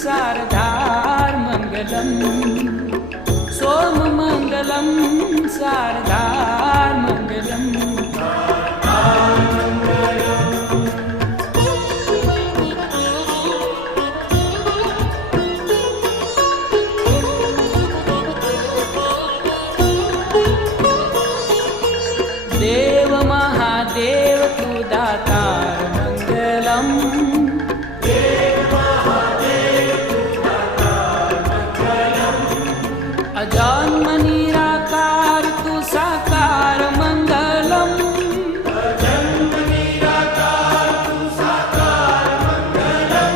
शारदार मंगलम, सोम मंगलम शारदार मंगलम। देव महादेव तू दातार मंगलम, देव महादेव तू दातार मंगलम। अजन्म निराकार तू साकार मंगलम, अजन्म निराकार तू साकार मंगलम।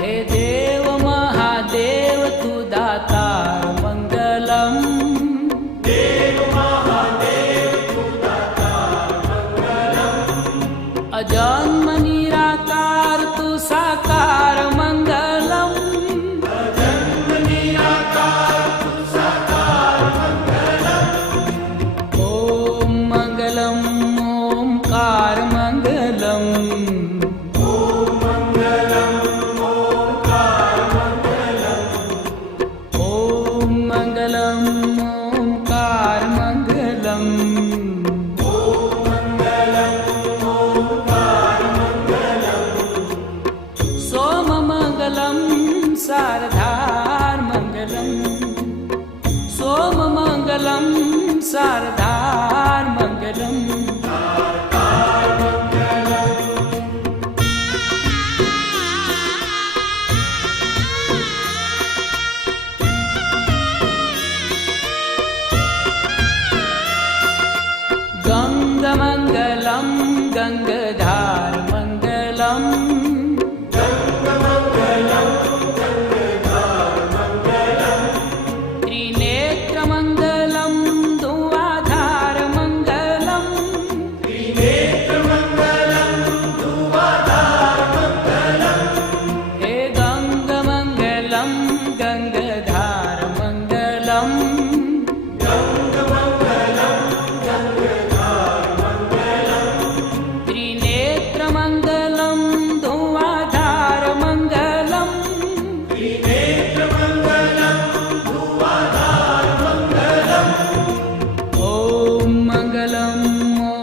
हे देव महादेव तू दातार मंगलम, देव महादेव अजन्म निराकार तू साकार मंगलम, अजन्म निराकार तू साकार मंगलम। ओम मंगलम ओंकार मंगलम, ओम मंगलम ओंकार मंगलम। ओम मंगलम ओंकार मंगलम, शारदार मंगलम, सोम मंगलम शारदार मंगलम। गंग मंगलम गंगधार मंगलम, गंगधार मंगलम। गंग मंगलम गंगधार मंगलम, त्रिनेत्र मंगलम धुआधार मंगलम, त्रिनेत्र मंगलम धुआधार मंगलम। ओम मंगलम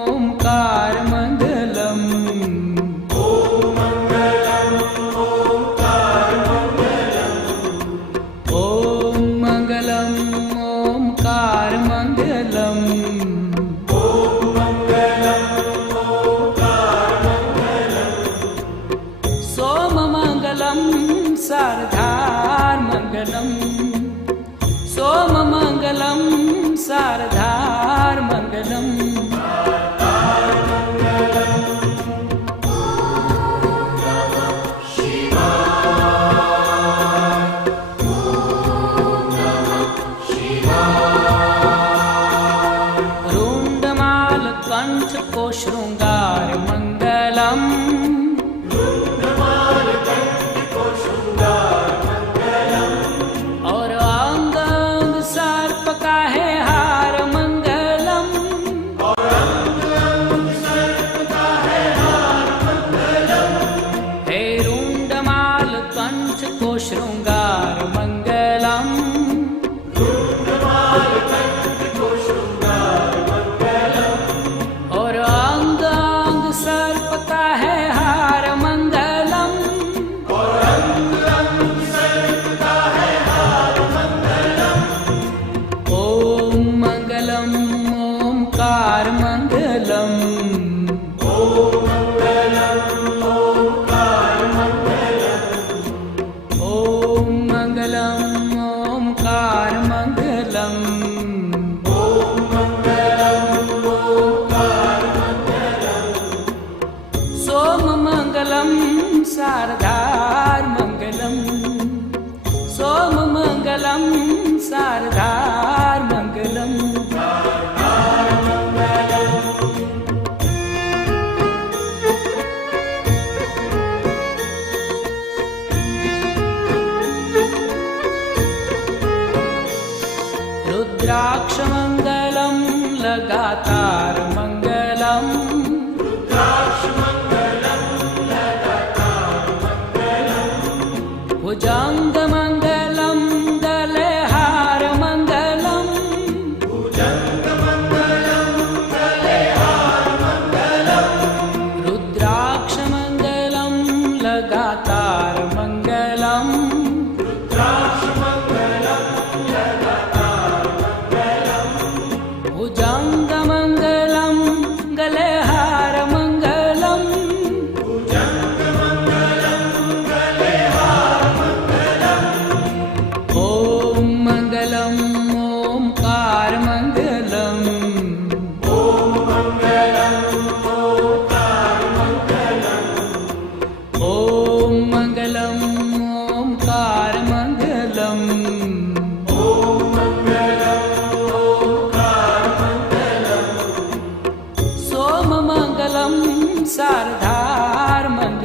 ओंकार मंगलम, ओम मंगलम ओंकार मंगलम। ओम मंगलम ओंकार मंगलम, ओम मंगलम ओंकार मंगलम। सोम मंगलम शारदार मंगलम, सोम मंगलम शारदार मंगलम। कंठ को श्रृंगार मंगलम, रुंडमाल कंठ को श्रृंगार मंगलम। और अंग अंग सर्प का है हार मंगलम, और अंग अंग सर्प का है हार मंगलम। हे रुंडमाल कंठ को श्रृंगार मंगलम, रुंडमाल कंठ को श्रृंगार मंगलम। और अंग अंग सर्प का है हार मंगलम, और अंग अंग सर्प का है हार मंगलम। ओम मंगलम ओंकार मंगलम, ओम मंगलम ओंकार मंगलम। ओम मंगलम ओंकार मंगलम, ओम मंगलम ओंकार मंगलम। सोम मंगलम शारदार मंगलम, सोम मंगलम शारदार मंगलम। रुद्राक्ष मंगलम लगातार मंगलम, रुद्राक्ष मंगलम लगातार मंगलम। भुजंग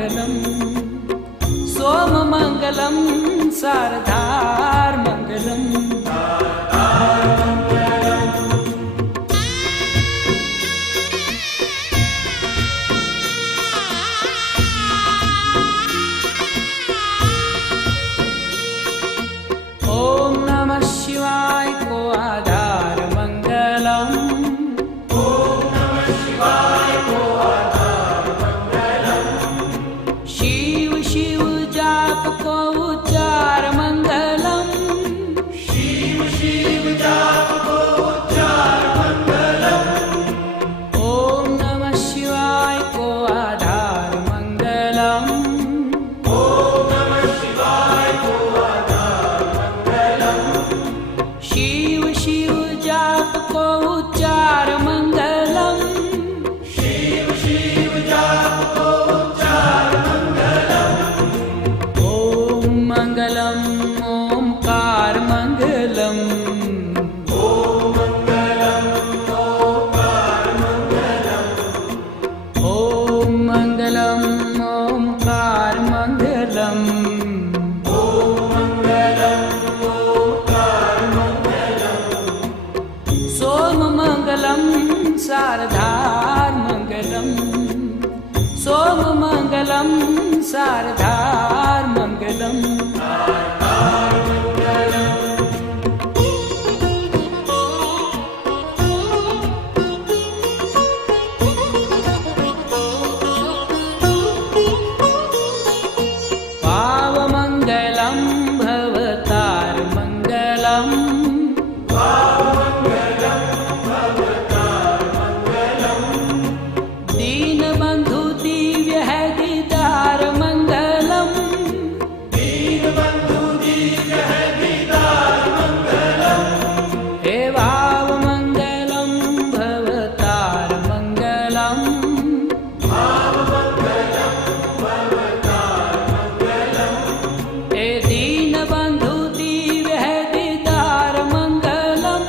मङ्गलम् सोममङ्गलं शारदार्मङ्गलम् ॐ नमः शिवाय को आधार मङ्गलम् शिव शिव जाप को उच्चार मङ्गलम् ॐ नमः शिवाय को आधार मङ्गलम् शिव शिव जाप को उच्चार मङ्गलम् ॐ मङ्गलम् ओंकार मङ्गलम् ॐ मङ्गलम् ओंकार मङ्गलम् सोममङ्गलं शारदार्मङ्गलम् सोममङ्गलं शारदार्मङ्गलम् पावमङ्गलं भवतार्मङ्गलम् दीनबन्धु दिव्य है दीदार मङ्गलम् हे भावमङ्गलं भवतार्मङ्गलम् हे दीनबन्धु दिव्य है दीदार मङ्गलम्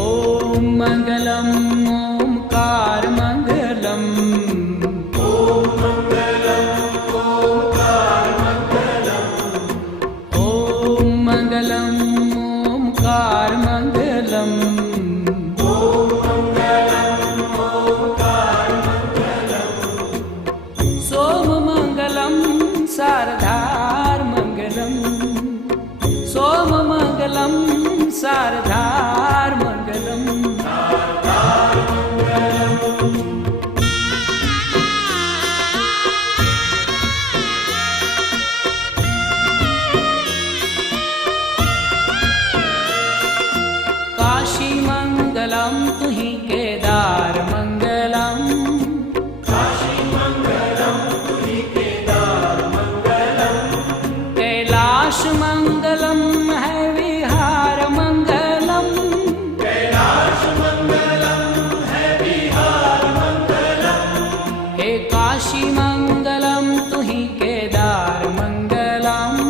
ॐ मङ्गलम् ओंकार मङ्गलम् ॐ मङ्गलम् ओंकार मङ्गलम् सोममङ्गलं शारदार्मङ्गलम् सोममङ्गलं शारदार्मङ्गलम् काशीमङ्गलं तुहि केदारमङ्गलम् कैलाशमङ्गलं है विहारमङ्गलम् हे काशीमङ्गलं तुहि केदारमङ्गलम्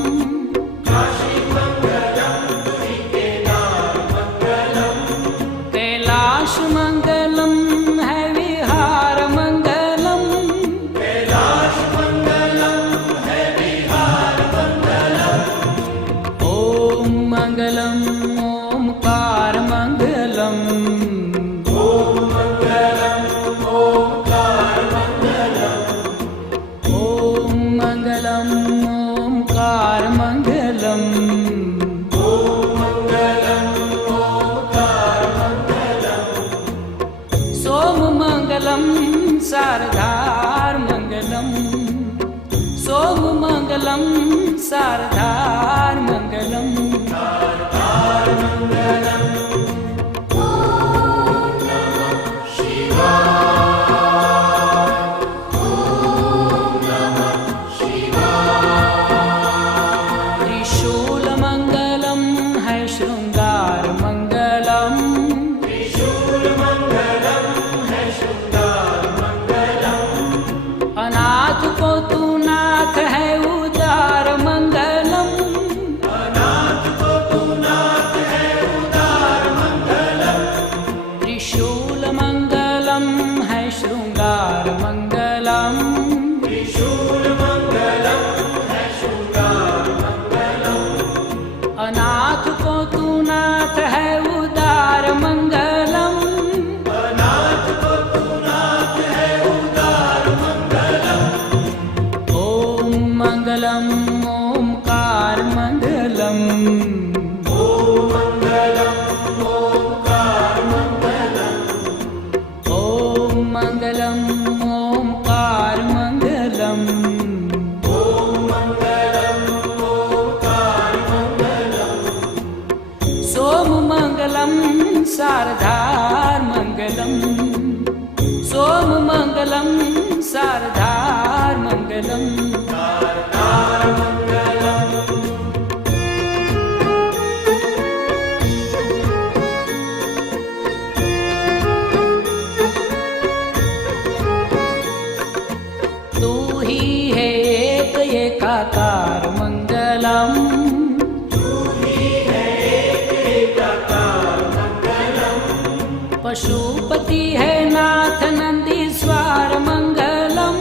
कैलाशमङ्गलं है विहारमङ्गलम् ॐ मङ्गलम् ओंकार मङ्गलम् ॐ मङ्गलम् ओंकार मङ्गलम् सोममङ्गलं शारदार्मङ्गलम् सोममङ्गलं शारदार्मङ्गलम् त्रिशूलमङ्गलं है शृङ्गारमङ्गलम् अनाथ को तू नाथ है उदार मङ्गलम् त्रिशूलमङ्गलं है शृङ्गारमङ्गलम् अनाथ को तू नाथ है उदार मंगलम ओम मंगलम ओमकार मंगलम ओम मंगलम ओमकार मंगलम सोम मंगलम शारदार मंगलम सोम मंगलम शारदार मंगलम तू ही है एक एकाकार मंगलम पशुपति है नाथ नंदीश्वर मंगलम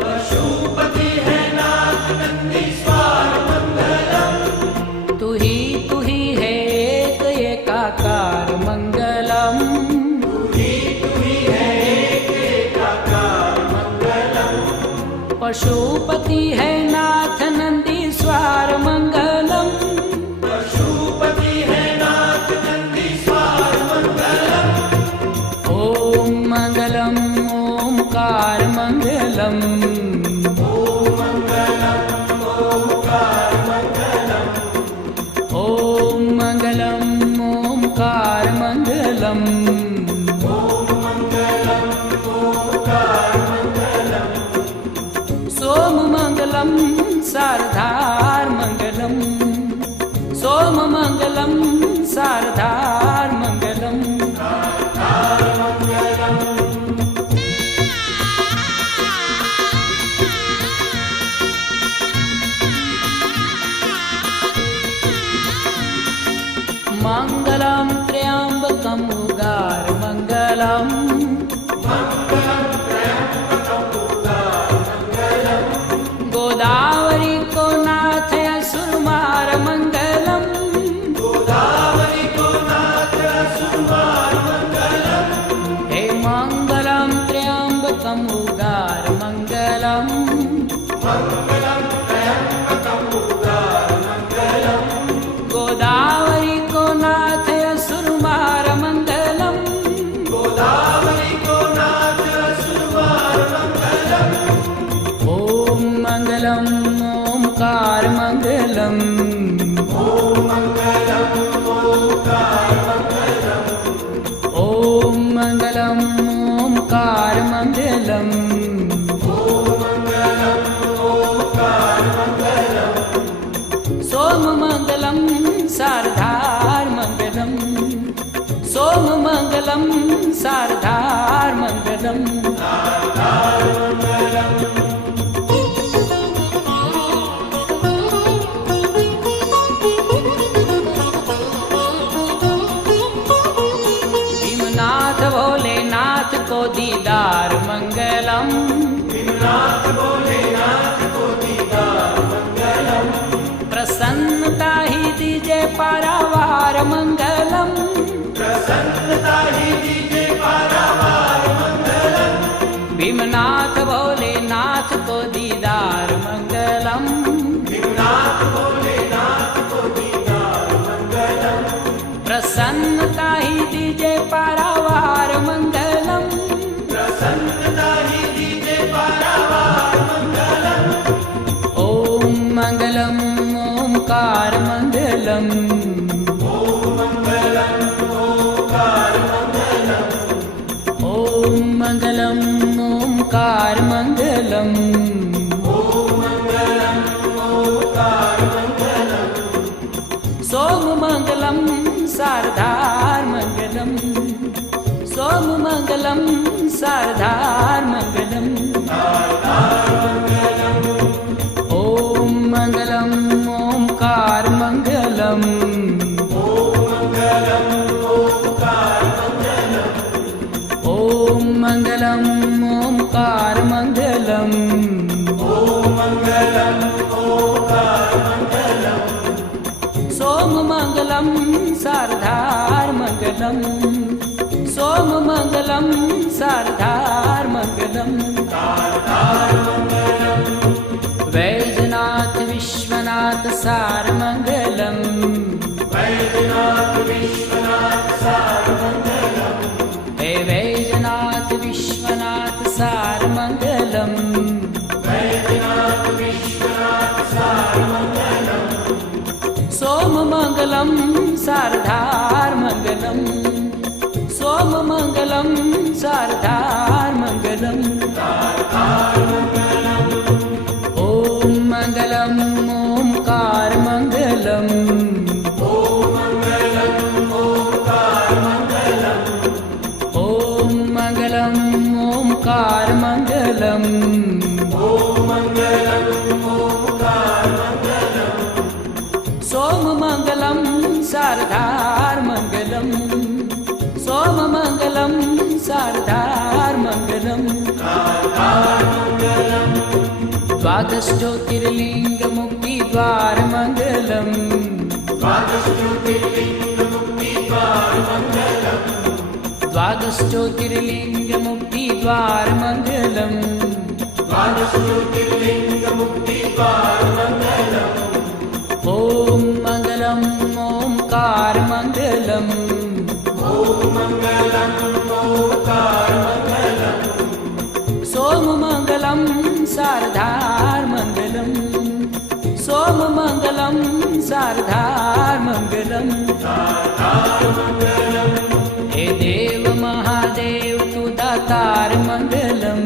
पशुपति है नाथ नंदीश्वर मंगलम तू ही है एक एकाकार मंगलम तू ही है एक एकाकार मंगलम पशुपति है नाथ नंदीश्वर मंगलम पशुपति है नाथ नंदीश्वर मंगलम ओम मंगलम ओमकार मंगलम ओम मंगलम ओमकार मंगलम सोम मंगलम शारदार मंगलम सोम मंगलम शारदार मंगलम मंगलम त्र्यंबकम उगार मंगलम गोदावरी को नाथ असुरमार मंगलम गोदावरी को नाथ असुरमार मंगलम हे मंगलम त्र्यंबकम उगार मंगलम मंगलम त्र्यंबकम उगार मंगलम गोदावरी को नाथ असुरमार मंगलम गोदावरी को नाथ असुरमार मंगलम ओम मंगलम ओमकार मंगलम ओम मंगलम ओमकार मंगलम सोम मंगलम शारदार मंगलम सोम मंगलम शारदार मंगलम भीमनाथ भोलेनाथ को दीदार मंगलम भीमनाथ भोलेनाथ को दीदार मंगलम प्रसन्नता ही दीजे पारावार मंगलम प्रसन्नता ही दीजे पारावार मंगलम भीमनाथ भोलेनाथ को दीदार मंगलम भीमनाथ भोलेनाथ को दीदार मंगलम प्रसन्नता ही दीजे पारावार मंगलम प्रसन्नता ही दीजे पारावार मंगलम ओम मंगलम ओमकार मंगलम ओम मंगलम ओमकार मंगलम सोम मंगलम शारदार मंगलम सोम मंगलम शारदार मंगलम ओम मंगलम ओमकार मंगलम मंगलम ओंकार मंगलम। ओम मंगलम ओंकार मंगलम। सोम मंगलम शारदार मंगलम। सोम मंगलम शारदार मंगलम। शारदार मंगलम। वैजनाथ विश्वनाथ सार मंगलम। वैजनाथ विश्वनाथ सार मंगलम। हे वैजनाथ विश्वनाथ सार मंगलम। वैजनाथ विश्वनाथ सार मंगलम। सोम मंगलम शारदार मंगलम। सोम मंगलम शारदार मंगलम। शारदार मंगलम। ओम मंगलम ओंकार मंगलम। ओम मंगलम ओंकार मंगलम। ओम मंगलम ओंकार मंगलम। ओम मंगलम ओंकार मंगलम। सोम मंगलम शारदार मंगलम। सोम मंगलम शारदार मंगलम। शारदार मंगलम। द्वादश ज्योतिर्लिंग मुक्ति द्वार मंगलम। द्वादश ज्योतिर्लिंग मुक्ति द्वार मंगलम। द्वादश ज्योतिर्लिंग मुक्ति द्वार मंगलम। द्वादश ज्योतिर्लिंग मुक्ति द्वार मंगलम। ओम मंगलम ओंकार मंगलम। ओम मंगलम ओंकार मंगलम। सोम मंगलम शारदार मंगलम। सोम मंगलम शारदार मंगलम। शारदार मंगलम। हे देव महादेव तू दातार मंगलम।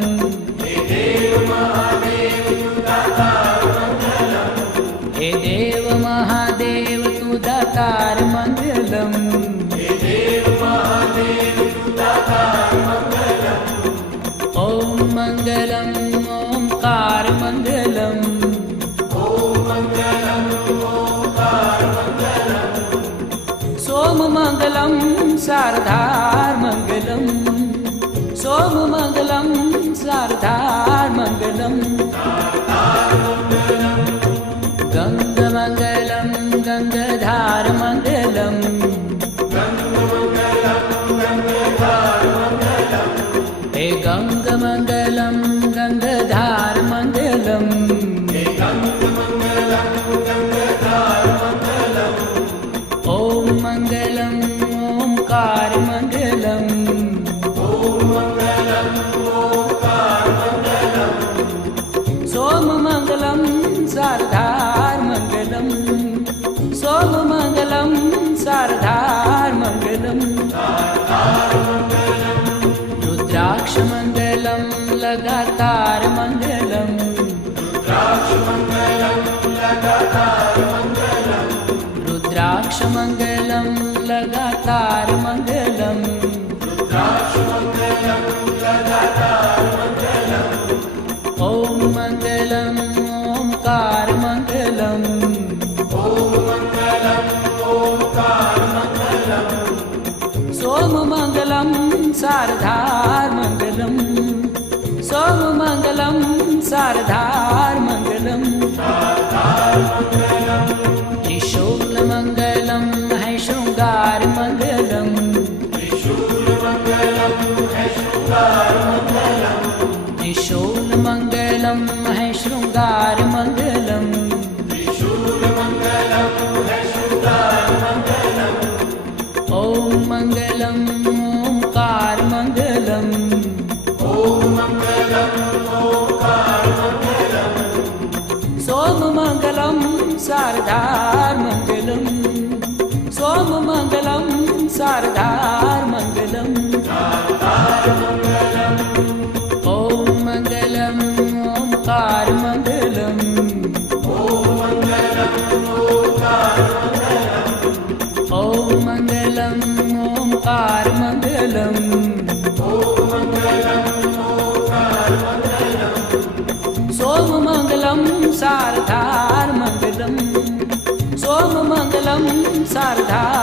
हे देव महादेव तू दातार मंगलम। हे देव महादेव तू दातार मंगलम। हे देव महादेव तू दातार मंगलम। ओम मंगलम ओंकार मंगलम। ओम मंगलम ओंकार मंगलम। सोम मंगलम शारदार मंगलम। सोम मंगलम शारदार मंगलम। शारदार मंगलम। गंग मंगलम गंगाधार मंगलम। गंग मंगलम गंगाधार मंगलम। हे गंग मंगलम गंगाधार मंगलम। हे गंग मंगलम गंगाधार मंगलम। ओम मंगलम ओंकार मंगलम। ओम मंगलम ओंकार मंगलम। सोम मंगलम शारदार मंगलम। सोम मंगलम शारदार मंगलम। शारदार मंगलम। रुद्राक्ष मंगलम लगातार मंगलम। रुद्राक्ष मंगलम लगातार मंगलम। रुद्राक्ष मंगलम लगातार मंगलम। रुद्राक्ष मंगलम लगातार मंगलम। ओम मंगलम ओंकार मंगलम। ओम मंगलम ओंकार मंगलम। सोम मंगलम शारदार मंगलम। सोम मंगलम शारदार मंगलम। शारदार मंगलम। त्रिशूल मंगलम है शृंगार मंगलम। त्रिशूल मंगलम है शृंगार मंगलम। त्रिशूल मंगलम है शृंगार मंगलम। त्रिशूल मंगलम है शृंगार मंगलम। ओम मंगलम ओंकार मंगलम। ओम मंगलम ओंकार मंगलम। सोम मंगलम शारदार मंगलम। सोम मंगलम शारदार मंगलम। शारदार मंगलम। ओम मंगलम ओंकार मंगलम। ओम मंगलम ओंकार मंगलम। ओम मंगलम ओंकार मंगलम। ओम मंगलम ओंकार मंगलम। सोम मंगलम शारदार मंगलम। सोम मंगलम शारदार